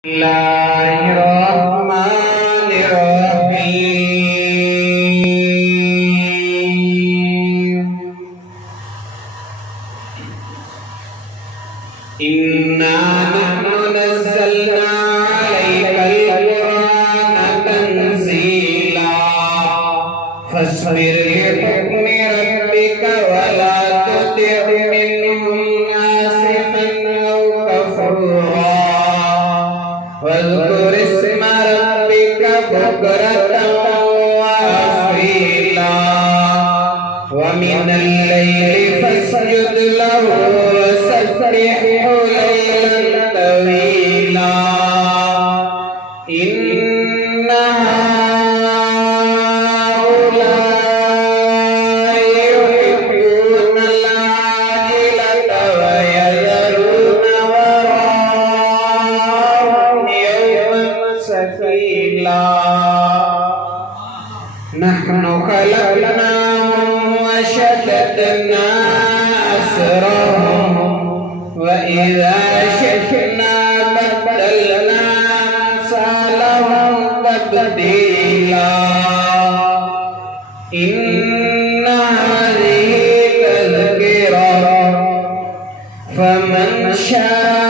Bismillahirrahmanirrahim. Inna nahnu nazzalna 'alaikal Qur'ana tanzila fasbir li hukmi rabbika wa la tuti' minhum nasihan aw kafura واذكر اسم ربك بكرة وأصيلا ومن الليل فاسجد له وسبحه ليلا طويلا إن هؤلاء يحبون العاجلة ويذرون وراءهم يوما ثقيلا نحن خلقناهم وشددنا أسرهم وإذا شئنا بدلنا أمثالهم تبديلا إن هذه تذكرة فمن شاء